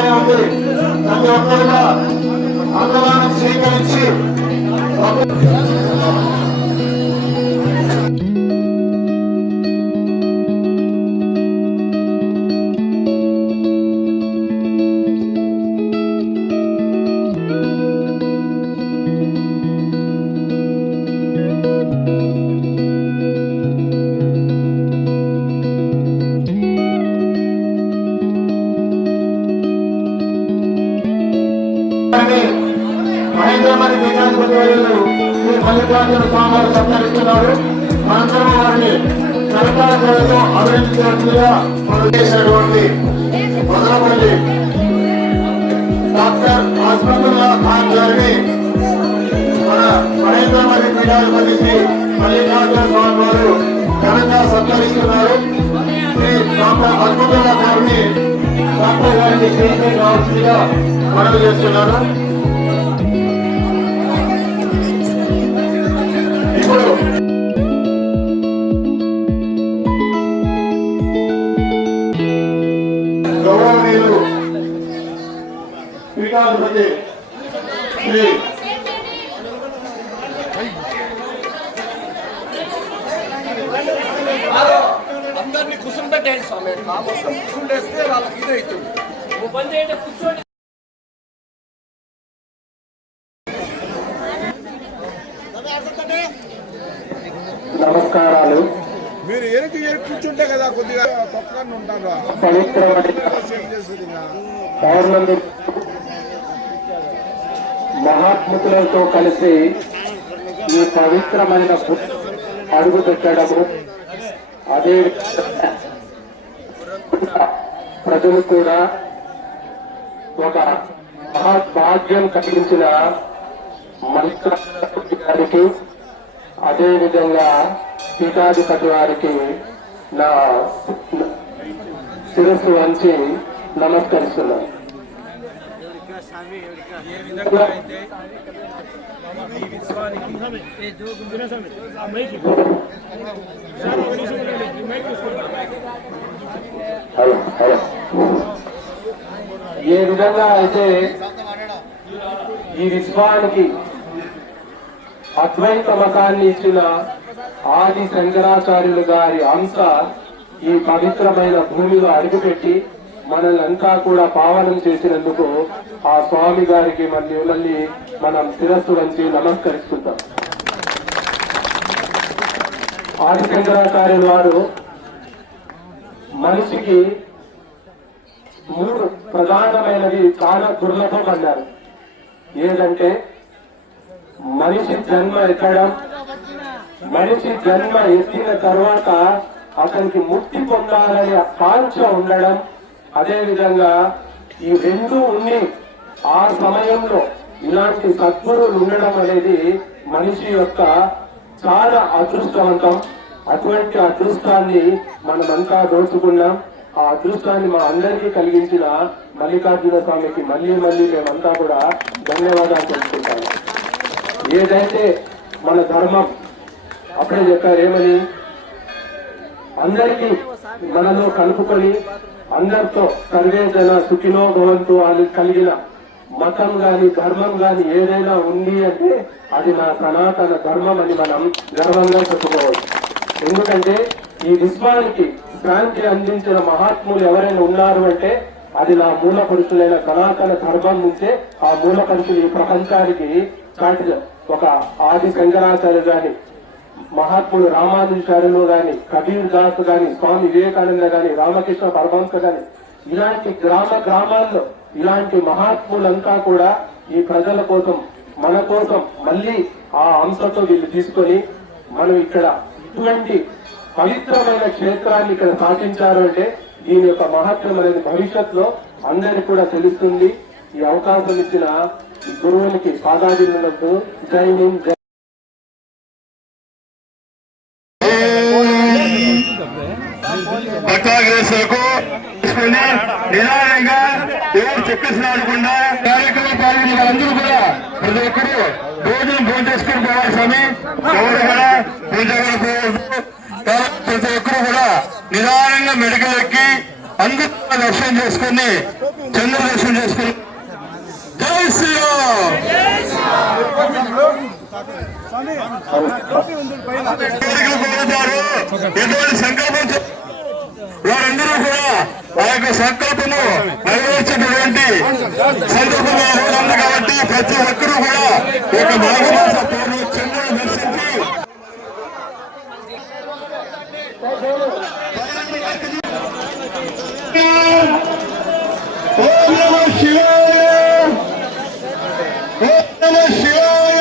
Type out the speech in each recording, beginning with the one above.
అవసరం ఉంది. ప్రతి ఒక్కరుగా అన్నదానం స్వీకరించి మహేంద్రమణి పీఠాధిపతి వర్యులు శ్రీ మల్లికార్జున స్వామి సత్కరిస్తున్నారు. అనంతరం వారిని కరతాళతో అభినందించినట్లుగా చేసినటువంటి మొదలపల్లి డాక్టర్ అస్మతుల్లా ఖాన్ గారిని మన మహేంద్రమణి పీఠాధిపతి శ్రీ మల్లికార్జున స్వామి వారు ఘనంగా సత్కరిస్తున్నారు. శ్రీ డాక్టర్ అస్మతుల్లా గారిని డాక్టర్ గారిని చేసి కావాల్సిందిగా మనవి చేస్తున్నారు. ఇప్పుడు గౌరవనీయులు పీఠాధిపతి శ్రీ అందరినీ కూర్చుంటేయండి స్వామి. మొత్తం కూర్చుంటేస్తే వాళ్ళకి ఇది అవుతుంది. కూర్చోండి. నమస్కారాలు. మీరు ఎనికి కూర్చుంటే కదా కొద్దిగా పక్కన ఉంటారు. పౌర్ణమి మహాత్ములతో కలిసి ఈ పవిత్రమైన అడుగు పెట్టడము, అదే ప్రజలు కూడా ఒక మహాభాగ్యం కలిగించిన మల్లికార్జున గారికి, అదేవిధంగా పీఠాధిపతి వారికి నా శిరస్సు వంచి నమస్కరిస్తున్నాను. ఏ విధంగా అయితే ఈ విశ్వానికి అద్వైత మతాన్ని ఇచ్చిన ఆది శంకరాచార్యులు గారి అంశ ఈ పవిత్రమైన భూమిలో అడుగుపెట్టి మనల్ని అంతా కూడా పావనం చేసినందుకు ఆ స్వామి గారికి మళ్ళీ మనం శిరస్సు వంచి నమస్కరిస్తుంటాం. ఆది శంకరాచార్యులు వారు మనిషికి 3 ప్రధానమైనవి చాలా దుర్లభం అన్నారు. ఏదంటే మనిషి జన్మ ఎత్తడం, మనిషి జన్మ ఎత్తిన తర్వాత అతనికి ముక్తి పొందాలనే కాంక్ష ఉండడం, అదేవిధంగా ఈ 2 ఉన్ని ఆ సమయంలో ఇలాంటి సద్గురువులు ఉండడం అనేది మనిషి యొక్క చాలా అదృష్టవంతం. అటువంటి అదృష్టాన్ని మనమంతా దోచుకున్నాం. ఆ అదృష్టాన్ని మా అందరికీ కలిగించిన మల్లికార్జున స్వామికి మళ్ళీ మేమంతా కూడా ధన్యవాదాలు తెలుసుకుంటాము. ఏదైతే మన ధర్మం అప్పుడే చెప్పారు, ఏమని అందరికీ మనలో కలుపుకొని అందరితో సర్వే జన సుఖినో భవంతు అని కలిగిన మతం గాని ధర్మం గాని ఏదైనా ఉంది అంటే అది నా సనాతన ధర్మం అని మనం గర్వంగా చెప్పుకోవచ్చు. ఎందుకంటే ఈ విశ్వానికి శాంతి అందించిన మహాత్ములు ఎవరైనా ఉన్నారు అంటే అది నా మూల పురుషులైన సనాతన ధర్మం నుంచే ఆ మూల పురుషులు ఈ ప్రపంచానికి చాటి ఒక ఆది శంకరాచార్య గాని, మహాత్ములు రామానుజాచార్యులు గాని, కబీర్ దాస్ గాని, స్వామి వివేకానంద గాని, రామకృష్ణ పరమహంస గాని, ఇలాంటి గ్రామాల్లో ఇలాంటి మహాత్ములంతా కూడా ఈ ప్రజల కోసం మన కోసం మళ్ళీ ఆ అంశంతో వీళ్ళు తీసుకొని మనం ఇక్కడ ఇటువంటి పవిత్రమైన క్షేత్రాన్ని ఇక్కడ సాధించారు అంటే దీని యొక్క మహత్వం అనేది భవిష్యత్తులో అందరికీ కూడా తెలుస్తుంది. ఈ అవకాశం ఇచ్చిన గురువులకి పాదాభినందనలు. జై హింద్. భక్తాగ్రేసులకు నిదానంగా ఎవరు చెప్పేసిన అనుకుండా కార్యక్రమం పాల్గొన్న వాళ్ళందరూ కూడా ప్రతి ఒక్కరు భోజనం చేసుకుని పోవాలి స్వామి. ఎవరు కూడా ప్రతి ఒక్కరు కూడా నిదానంగా మెడికల్ ఎక్కి అందరూ దర్శనం చేసుకుని చంద్ర దర్శనం చేసుకుని జై శ్రీరామ్. ఎటువంటి సంకల్పం వారందరూ కూడా ఆ యొక్క సంకల్పము నెరవేర్చేటటువంటి సందర్భంగా ఉంది కాబట్టి ప్రతి ఒక్కరూ కూడా ఈ యొక్క మాఘమాస పౌర్ణమి చంద్రుని దర్శించి ఓం నమః శివాయ ఓం నమః శివాయ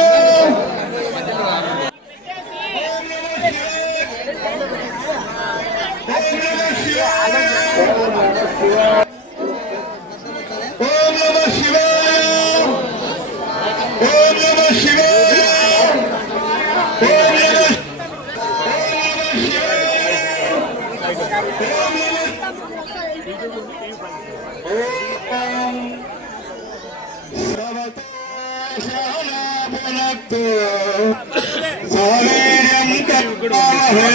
ఓం నమః శివాయ ఓం నమః శివాయ ఓం నమః సవీర్యం కర్మహే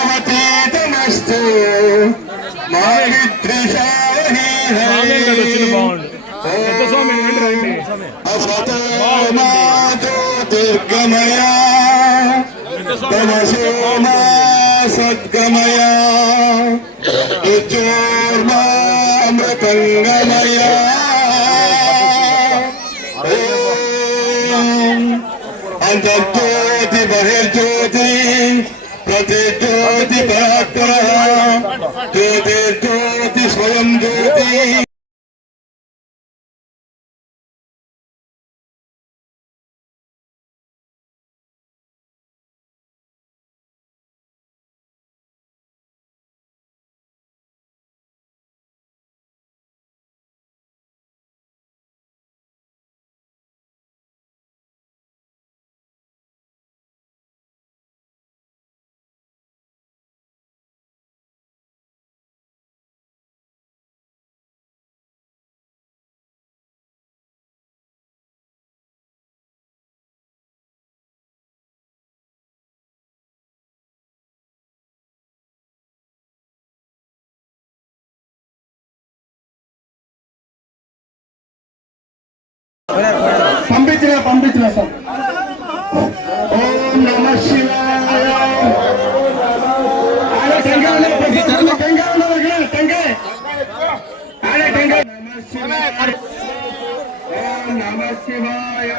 తేజస్వినావతీతమస్తు మా విద్విషావహి అసతో మా జ్యోతిర్గమయ తమసో మా సద్గమయ మృత్యోర్మామృతంగమయ అంతర్జ్యోతి బహిర్జ్యోతి प्रतिज्योति परात्परः ज्योतिर्ज्योति स्वयं ज्योति పంపించిన సార్. ఓం నమః శివాయ. ఓం నమః శివాయ.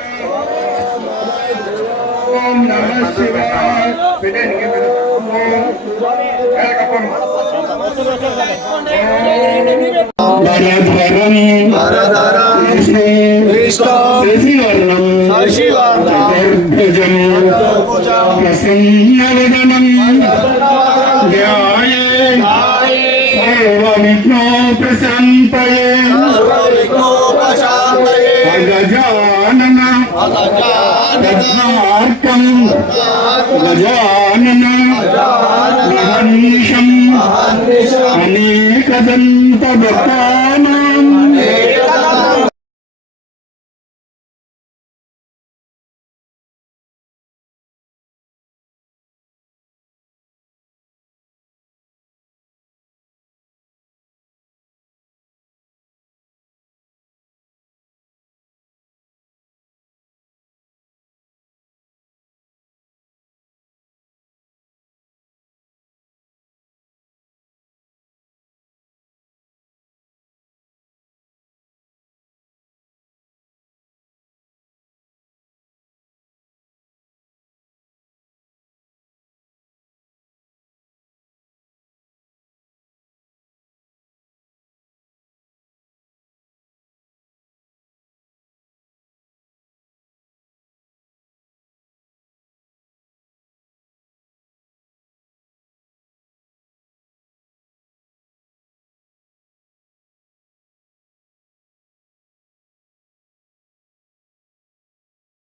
ఓం నమః శివాయ. శశివర్ణం ప్రసన్నవదనం ధ్యాయే సర్వవిఘ్నోపశాంతయే గజానన పద్మార్కం గజానన మహర్నిశం అనేకదంత